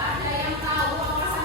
Ada yang tahu wawasan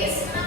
Oke,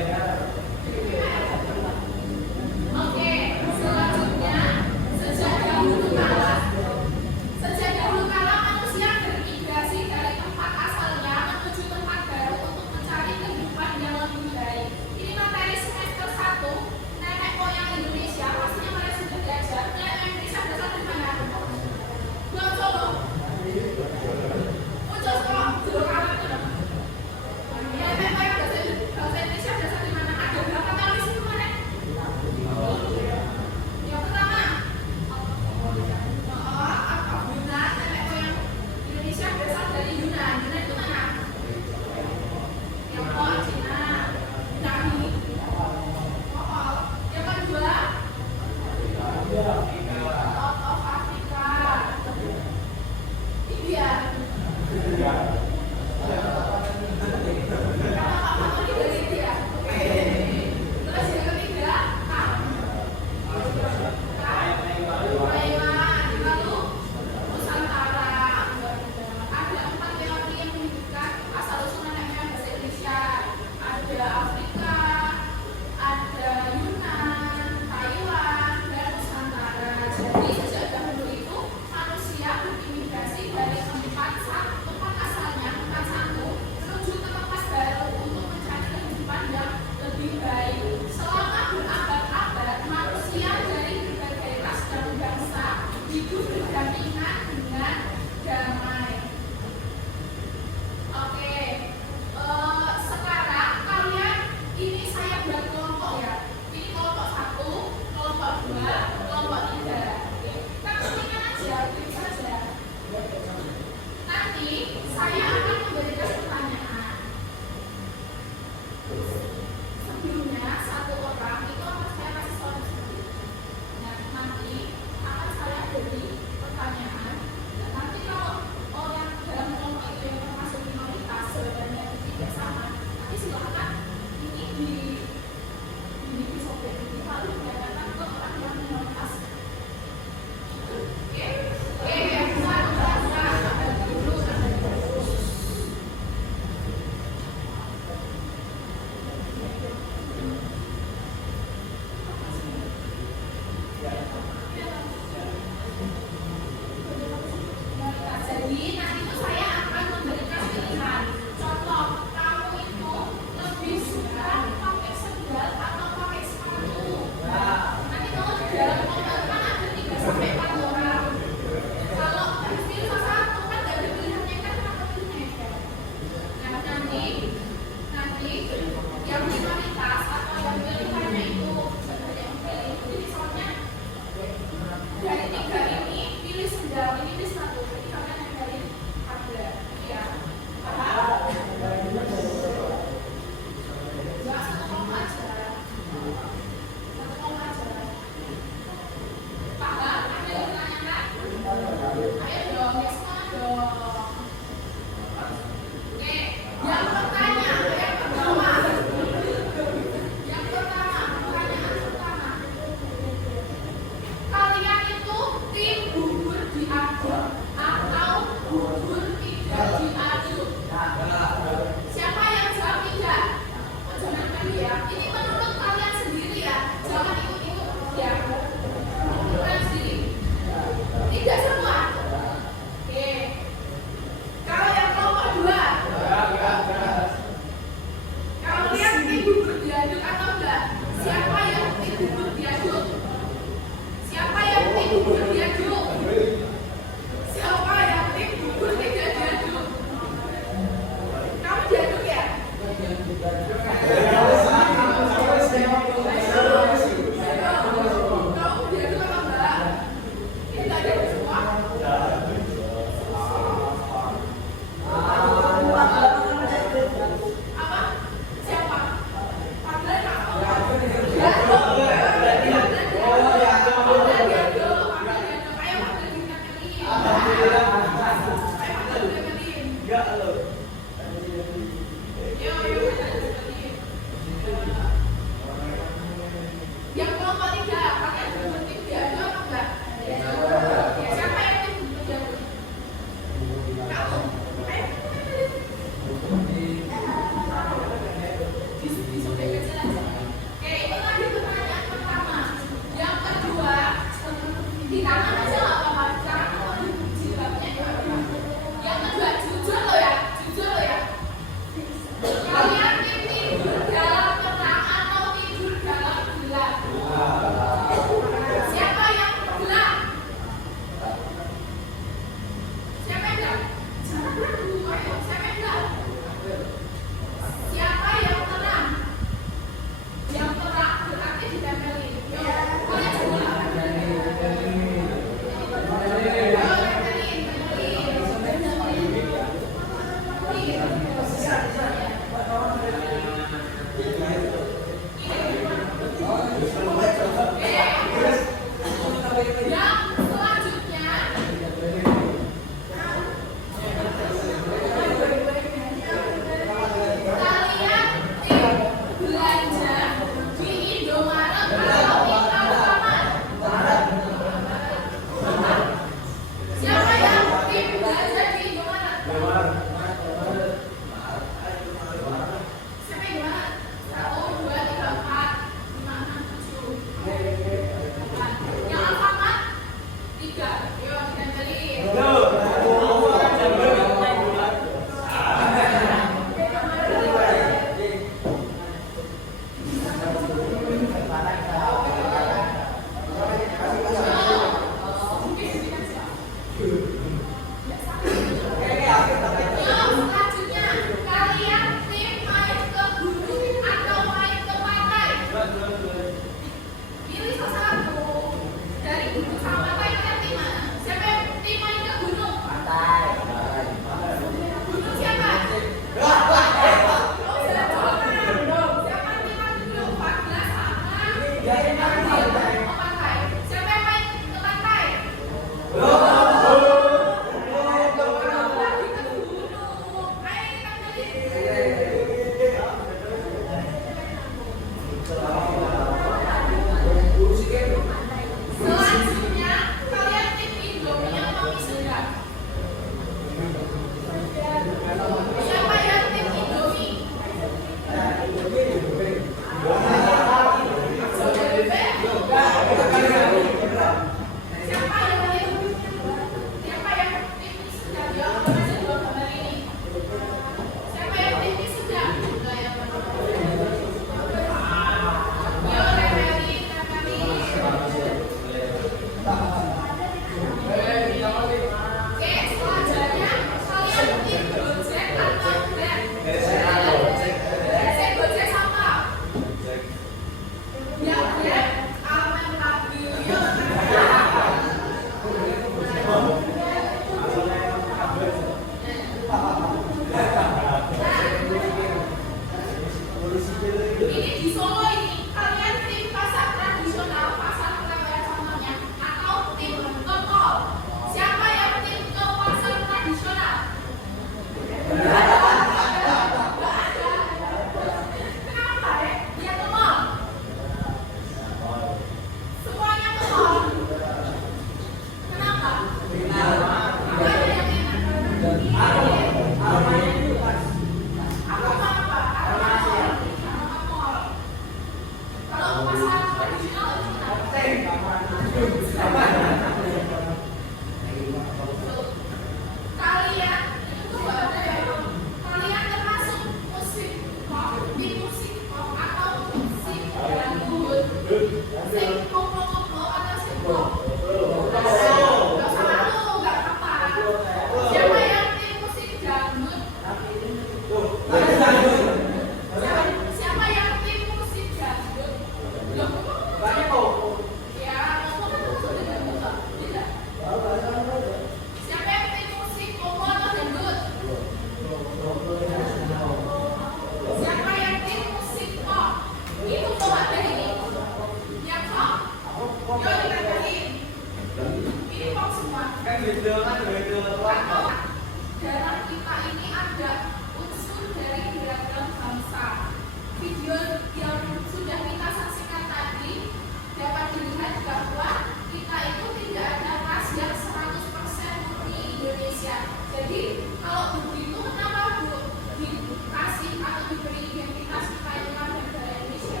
sejarah kita ini ada unsur dari beragam bangsa. Video yang sudah kita saksikan tadi dapat dilihat bahwa kita itu tidak ada ras yang 100% murni Indonesia. Jadi kalau begitu kenapa dikasih atau diberi identitas kita itu warga negara Indonesia?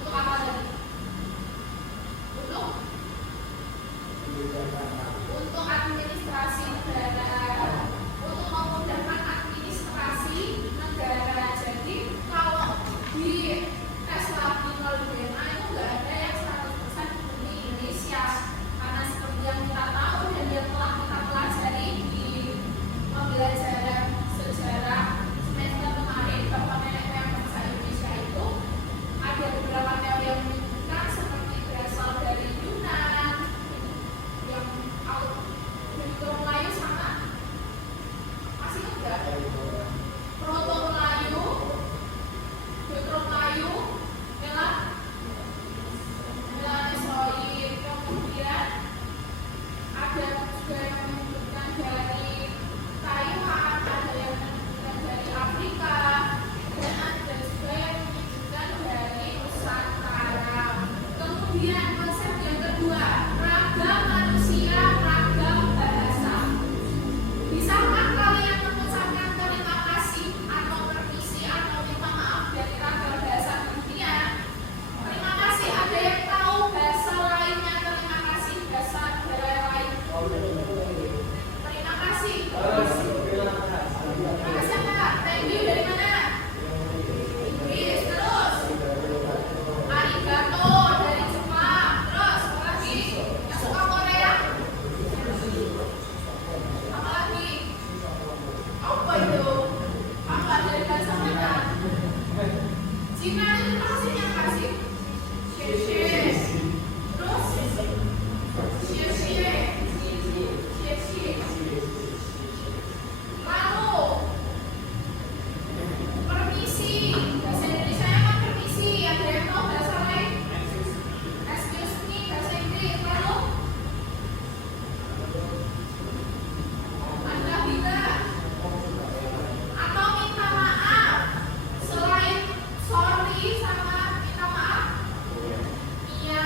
Untuk apa tadi? Untuk administrasi negara, untuk memudahkan administrasi negara. Jadi kalau di tes lagi 0,5 itu nggak ada yang 100% murni Indonesia, karena seperti yang kita tahu dan yang telah kita pelajari di pembelajaran sejarah semester kemarin bahwa nenek moyang bangsa Indonesia itu ada beberapa teori yang menyebutkan seperti berasal dari Yunan, yang Proto Melayu sama masih enggak? Proto Melayu, Proto Melayu, Melanesoid. Kemudian ada juga yang menyebutkan dari Taiwan, ada yang menyebutkan dari Afrika, dan ada juga yang menyebutkan dari Nusantara. Kemudian konsep yang kedua, ragam manusia, ragam bahasa. Bisakah kalian mengucapkan terima kasih atau permisi atau minta maaf dari ragam bahasa di dunia? Terima kasih. Ada yang tahu bahasa lainnya? Terima kasih bahasa negara yang lain. Terima kasih. Terima kasih Kak. Thank you dari mana? Inggris. Terus arigato dari Jepang. Terus apa lagi? Yang suka Korea? Apa lagi? Apa itu? Apa dari bahasa mana? Cina itu terima kasihnya apa sih? Xie. Terus xie. Lalu permisi, bahasa Indonesia apa permisi? Ada yang tahu bahasa lain? Excuse me, bahasa Inggris. Lalu Anda bisa atau minta maaf selain sorry sama minta maaf? Iya.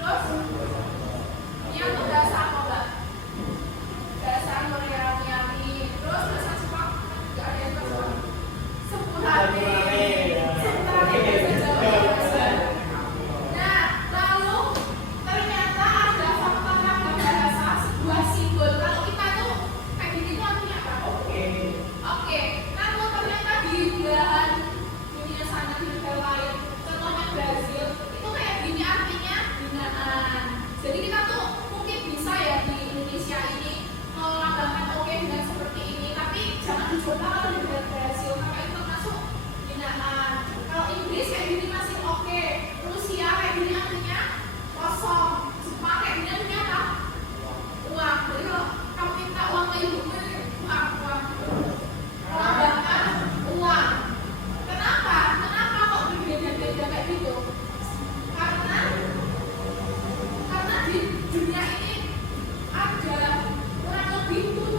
Terus iya itu bahasa apa Mbak? Bahasa Korea Miami. Terus bahasa Jepang juga ada yang bahasa Sepurane. Sepurane bahasa Jawa. Nah, lalu ternyata ada fakta ragam bahasa, sebuah simbol. Kalau kita tuh kayak gini tuh artinya apa? Oke. Namun ternyata di belahan dunia sana, di negara lain, contohnya Brazil, itu kayak gini artinya binaan. Jadi kita tuh mungkin bisa ya di Indonesia ini melambangkan oke dengan seperti ini, tapi jangan dicoba kalau di negara Brazil, karena itu termasuk binaan. Kalau Inggris kayak gini masih oke, Rusia kayak gini artinya kosong, Jepang kayak gini artinya apa? Uang. Jadi kalau kamu minta uang ke ibumu, uang. Melambangkan uang. Kenapa? Kenapa kok berbeda-beda kayak gitu? Karena di dunia ini ada kurang lebih 7